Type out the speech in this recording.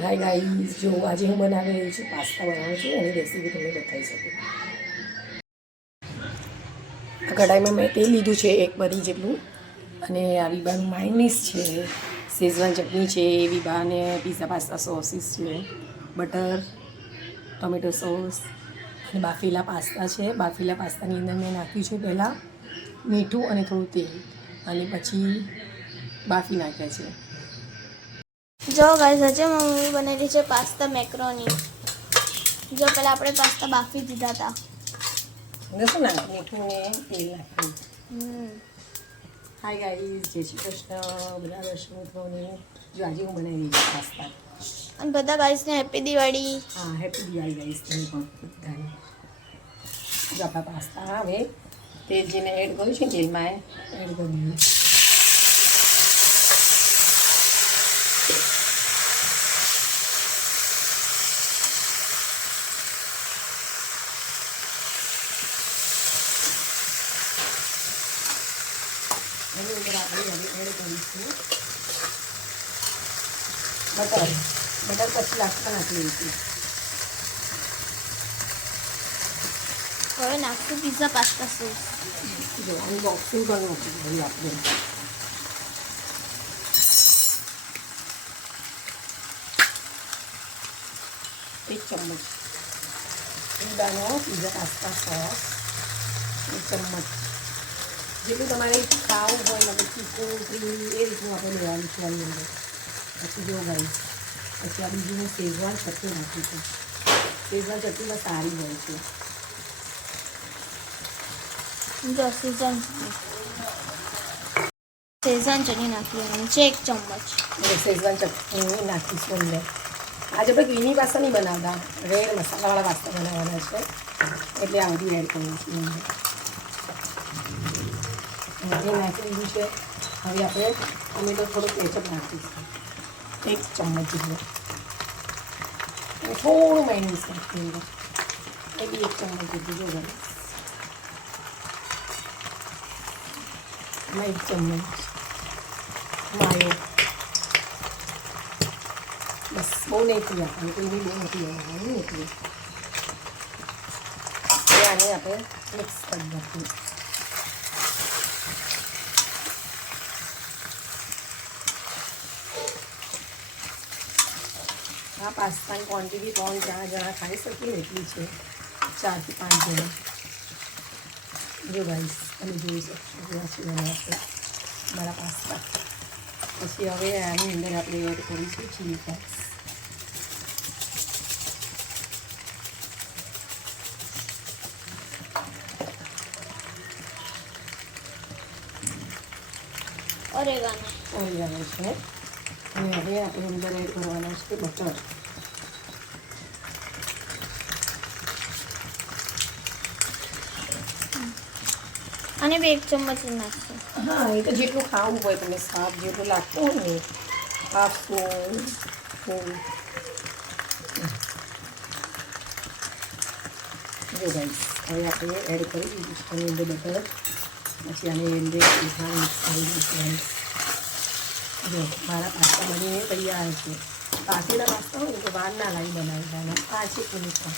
Hi guys, જો આજે હું બનાવી રહી છું પાસ્તા બનાવું છું એની રેસીપી તમને બતાવી શકું. આ કઢાઈમાં મેં તેલ લીધું છે 1 બરી જેટલું, અને આ વિભાનું માયોનીઝ છે, શેઝવાન ચટણી છે, વિભા અને પીઝા પાસ્તા સોસીસ છે, બટર, ટોમેટો સોસ અને બાફેલા પાસ્તા છે. બાફેલા પાસ્તાની અંદર મેં નાખ્યું છે પહેલાં મીઠું અને થોડું તેલ, અને પછી બાફી નાખ્યા છે. જો ગાઈસ, આજે મમ્મી બનાવી છે પાસ્તા મેક્રોની. જો પહેલા આપણે પાસ્તા બાફી દીધા હતા. શું નાખ્યું? મીઠું ને તેલ નાખ્યું. હાય ગાઈઝ, જય શ્રી કૃષ્ણ બધા દર્શક મિત્રોને. જો આજે હું બનાવી છું પાસ્તા. અને બધા ગાઈસને હેપી દિવાળી. હા, હેપી દિવાળી ગાઈઝ તમે પણ બધાને. જો આપણા પાસ્તા હવે તેલ જેને એડ કર્યું છે તેલમાં એડ કરી દીધું. એની અંદર આપણે હવે એડ કરીશું બટર. બટર પછી લાસ્ટમાં નાખી દઈશું. હવે નાખશું પીઝા પાસ્તા સોસ. જો આનું બોક્સિંગ પણ નાખી દીધું આપણે. એક ચમચ ઈંડાનો પીઝા પાસ્તા સોસ, 1 ચમચ જેટલું તમારે ખાવું હોય, મતલબ તીખું ક્રીમી એ રીતનું આપણે લેવાનું છે આની અંદર. પછી જો ગાઈસ, પછી આ બીજું હું શેઝવાન ચટણી નાખી છું. શેઝવાન ચટણીમાં સારી હોય છે. જો શેઝવાન ચટણી નાખી છે 1 ચમચ. શેઝવાન ચટણી નાખીશું અંદર. આજે આપણે ક્રીમી પાસ્તા નહીં બનાવતા, રેડ મસાલાવાળા પાસ્તા બનાવવાના છે, એટલે આ બધું એડ કરીશું અંદર. એ નાખી દીધું છે. હવે આપણે ટમેટો થોડું કેચઅપ નાખીશું 1 ચમચ જેટલું, અને થોડું માઇનસ નાખીશું એ બી 1 ચમચ જેટલું. જો બસ 1 ચમચ માયો. બસ બહુ નહીં થઈ આપવાનું, કોઈ બી બહુ નથી આવવાનું એટલે. આને આપણે મિક્સ કરી નાખીએ. આ પાસ્તાની ક્વોન્ટિટી 3-4 જણા ખાઈ શકીએ એટલી છે, 4 થી 5 જણા. જો ગાઈસ, તમે જોઈ શકશો કેવા છે આપણે મારા પાસ્તા. પછી હવે આની અંદર આપણે એડ કરીશું ચીલી ફ્લેક્સ. ઓરેગાનો છે. અને હવે આપણે અંદર એડ કરવાના છે બટર. અને 1 ચમચ નાખશું. હા, એ તો જેટલું ખાવું હોય, તમે સ્વાદ જેટલું લાગતું હોય ને, હાફ સ્પૂન. જો ગાઈસ, હવે આપણે એડ કરી દીધું છે આની અંદર બટર. પછી આની અંદર મિક્સ કરી દઈશું. જો મારા પાસ્તા બનીને તૈયાર છે. બાફેલા પાસ્તા હોય ને તો વાર ના લાવી બનાવી દેવાના. 5 મિનિટમાં.